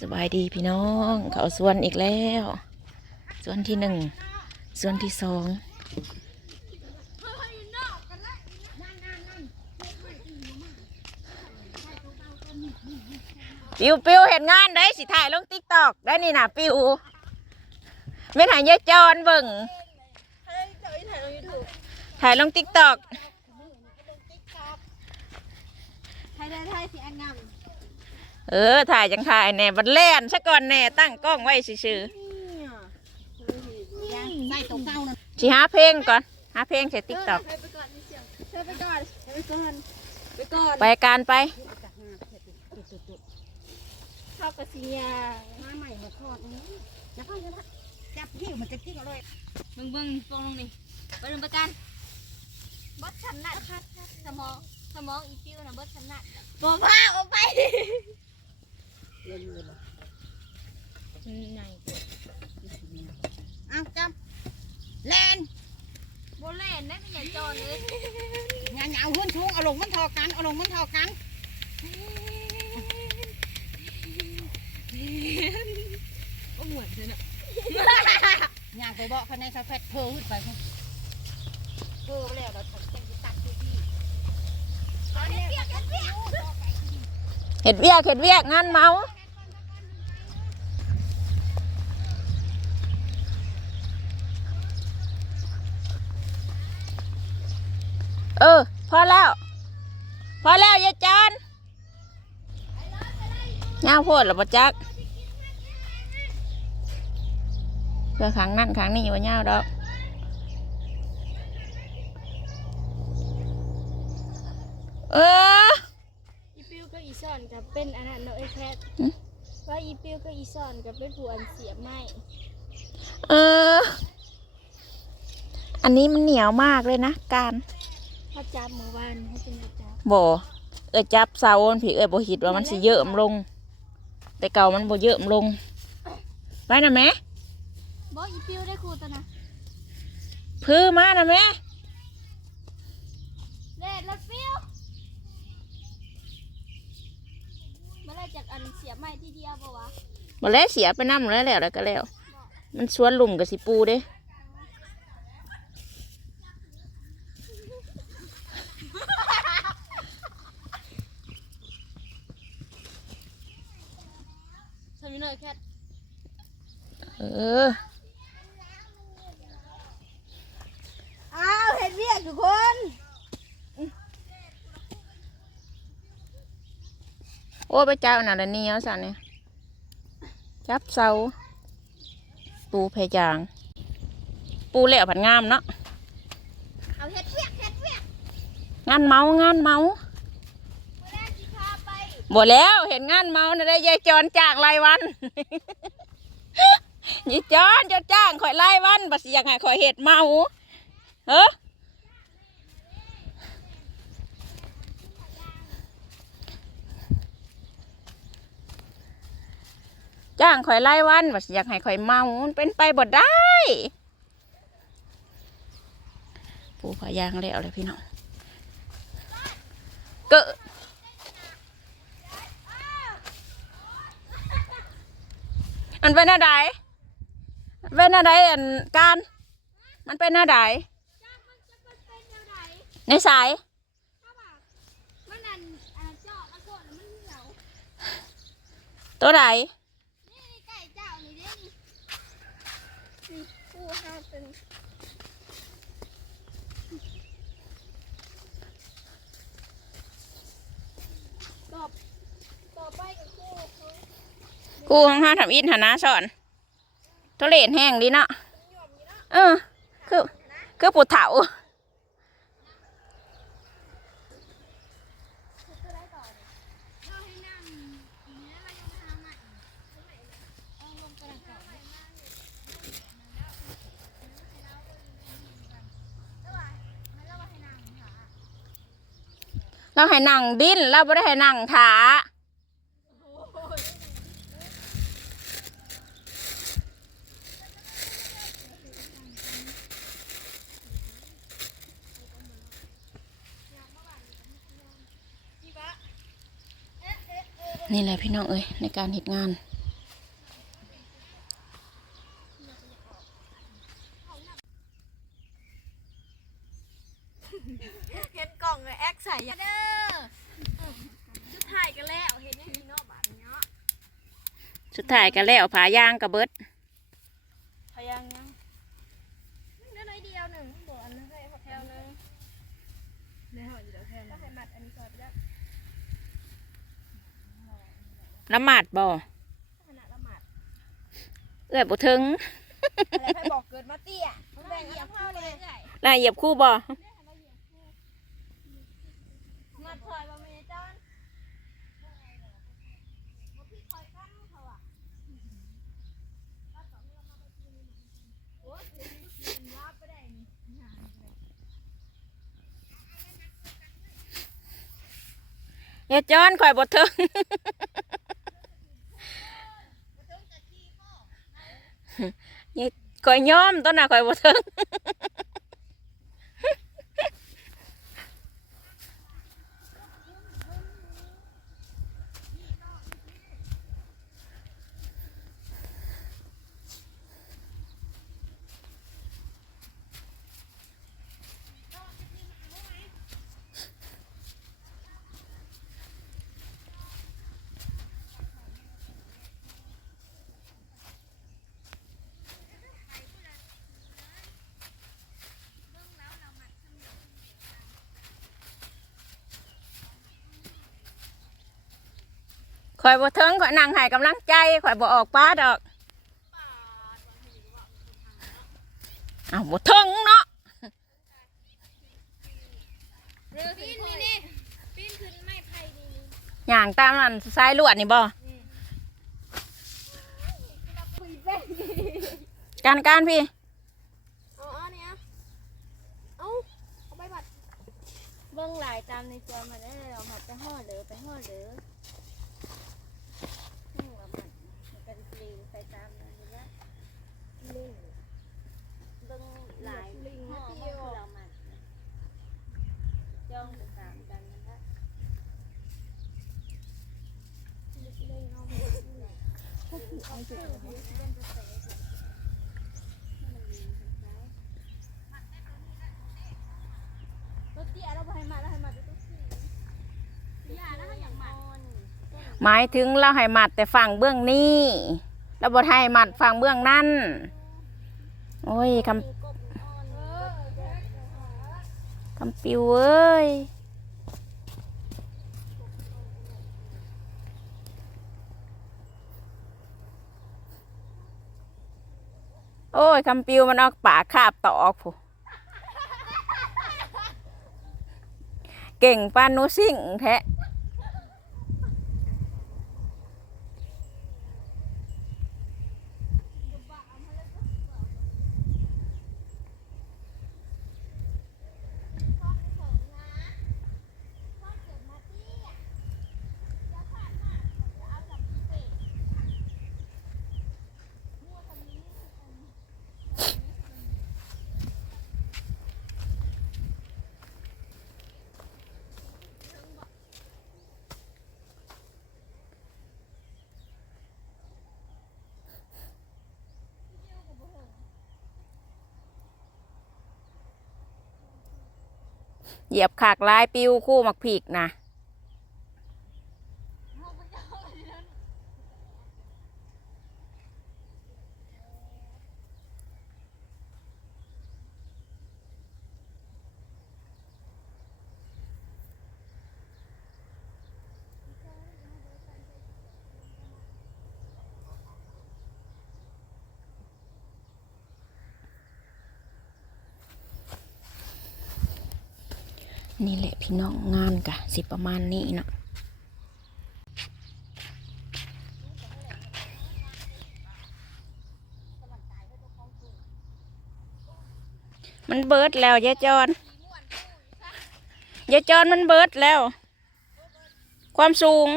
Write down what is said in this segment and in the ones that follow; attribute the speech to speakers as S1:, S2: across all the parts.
S1: สบายดีพี่น้อง เขาสวนอีกแล้วสวนที่หนึ่งสวนที่สองปิวปิวเห็นงานได้สิถ่ายลงติ๊กตอกได้นี่นะปิวไม่ถ่ายเยอะจอนเบิ่งถ่ายลงติ๊กตอก
S2: ไทยได้ไทยสิอันงาม
S1: เออถ่ายจังถ่ายแน่บัดแล่นซะก่อนแน่ตั้งกล้องไว้ซื่อ
S2: ใส่ตรงเก้านั่น
S1: ๆสิหาเพลงก่อนหาเพลงใส่ติ๊กตอก
S2: ไปก่อนเสียงไปก่อนไปก่อนไปก่อน
S1: ไปการไป
S2: เข้ากับสียามาใหม่มาทอดนี้แล้วก็จับหิ้วมันจะกิ้งอร่อย
S3: เบิ่งเบิ่งฟองลงนี่ไปเดินประกันบดชันนัดสมองสมองอีฟิวนะบดชันนัด
S2: บ่พาออกไป
S3: ไหน
S2: อ้าวจับแลน
S3: โบเล่นได้ไม่ใหญ่จอนเลย
S2: งานเอาหุ่นชุงเอาลงมันทอกันเอาลงมันทอกัน
S3: โอ้เหมือนเลยนะ
S2: ย่างไปบอกเขาในคาเฟ่เพิ่มไปเพิ่มแล้วเราถัดเป็นตัดที่ที่ตอนนี้เปียกเปียก
S1: เห็ดเวียกเห็ดเวียกงานเมา เออ พอแล้ว พอแล้วยายจอนย่าโพดหรือปจักเพื่อขังนั่นขังนี่ว่าย่าดอกเออ
S3: อีฟิวก็อีซอนกับเป็นอันนั้นเนาะไอ้แคท
S1: หึ
S3: ว่าอีฟิวก็อีซอนกับเป็นผู้อันเสียไม้
S1: เออ อันนี้มันเหนียวมากเลยนะการ
S3: ถ้าจับเมื่อวานให้เป็นจับ
S1: บ่เอ้ยจับเสาอันผีเอ้ยบ่คิดว่ามันสิเยอะมลง แต่เก่ามันบ่เยอะมลง ไปนะแม่
S3: บอกอีฟิวได้ครูตัวนะ
S1: พื้อมานะแม่
S3: เล่นแล้วฟิวเมื่อไรจากอันเสียไม้ที่เดียวบ่วะ
S1: บ่แล้วเสียไปน้ำแล้วแล้วแล้วก็แล้ว มันสวนลุมกับสิปูเด้
S3: ทำยังไงแคท
S1: เออ้า
S2: วเห็นเรียกทุกคน
S1: โอ้ไปเจ้าน่ะแล้วเหนียวสั่นเนี่ยจับเสาปูเพยาง ปูแล้วผัดงามเนาะ
S3: เอาเฮ็ดเวียกเฮ็ดเวียก
S1: งานเมางานเมาบ่แล้วเห็นงานเมาน่ะได้ยายจอนจ้างรายวัน ยายจอนจะจ้างข่อยรายวันบัดสิยากให้ข่อยเห็ดเมาเฮ้อจ้างข่อยรายวันบัดสิยากให้ข่อยเมามันเป็นไปบ่ได้ปูพายางแล้วเลยพี่น้องเกอะมันเป็นอะไร เป็นอะไรอันการ มันเป็นอะไรในสาย
S3: มันอันอันเจาะมันโคตรมันเหนียว
S1: ตัวไหน
S3: นี่ไก่เจ้านี่เด้นี่นี่กูห้าเป็นต่อต่อไปกับกูเขา
S1: กูของห้าทำอินหานะสอน ทุเรศแห้งดีเนาะเออ คือ คือปูเถา
S3: เราให้นั่งอย่าเรายังทำใหม่เอาลงกระดาษแล้วว่าให้นั่งค่ะ
S1: เราให้นั่งดิ้นเราไม่ได้ให้นั่งถา นี่แหละพี่น้องเอ้ยในการเหตุงาน
S3: เห็นกล่องเลยแอคใส่เด้อชุดถ่ายกันแล้วเห็นพี่น้นอกบาทเนาะ
S1: ชุดถ่ายกันแล้วผายางกระเบิด
S3: ผายางยังเนื้อน้อยเดียวหนึ่งบวกอันนึงเลยแถวนึงในห้องอยู่แถวแถวนึงก็ใส่มัดอันนี้ก่อนได้
S1: ละหมาดบ่
S3: ขนาดละหมาด
S1: เอื้อยบ่ถึง
S3: อะไรให้บอกเกิดมาเตี้ยแบ่งเหยียบเข้าเลย
S1: ลายเหยียบคู่บ่
S3: มัดถอยมาเมจอน
S1: เฮ็ดจอนข่อยบ่ถึง นี่ข่อยยอมต้นน่ะข่อยบ่ถึง ข่อยบ่ถึงข่อยนั่งให้กำลังใจข่อยบ่ออกป้าดอกอ้าวบ่ถึงเนาะ
S3: เรือปีนนี่นี่ปีนขึ้นไม้ไผ่นี่
S1: ย่างตามนั่นสายลวดนี่บ่การการพี่
S3: อ๋อเนี่ยเอาเอาไปบัดเบื้องหลายตามในจอมาได้เราผัดไปห่อเหลือไปห่อเหลืออืมเราหมัดมันเป็นปลิวไปตามนั้นนะลิงเบื้องหลายห่อมันคือเราหมัดนะจ้องไปตามกันนะ รถเตี้ยเราไปมาแล้วใหมาย
S1: ถึงเราให้มัดแต่ฝั่งเบื้องนี้แล้วบ่ให้มัดฝั่งเบื้องนั้นโอ้ยคำคำปิวเอ้ย โอ้ยคำปิวมันออกปากคาบตอกผู้เก่งปานหนูสิ่งแท้ เหยียบขากลายปิวคู่มักผีกนะ นี่แหละพี่น้องงานกะสิประมาณนี้เนาะมันเบิดแล้วยายจอนยายจอนมันเบิดแล้ว ความสูง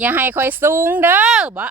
S1: อย่าให้คอยสูงเด้อบ่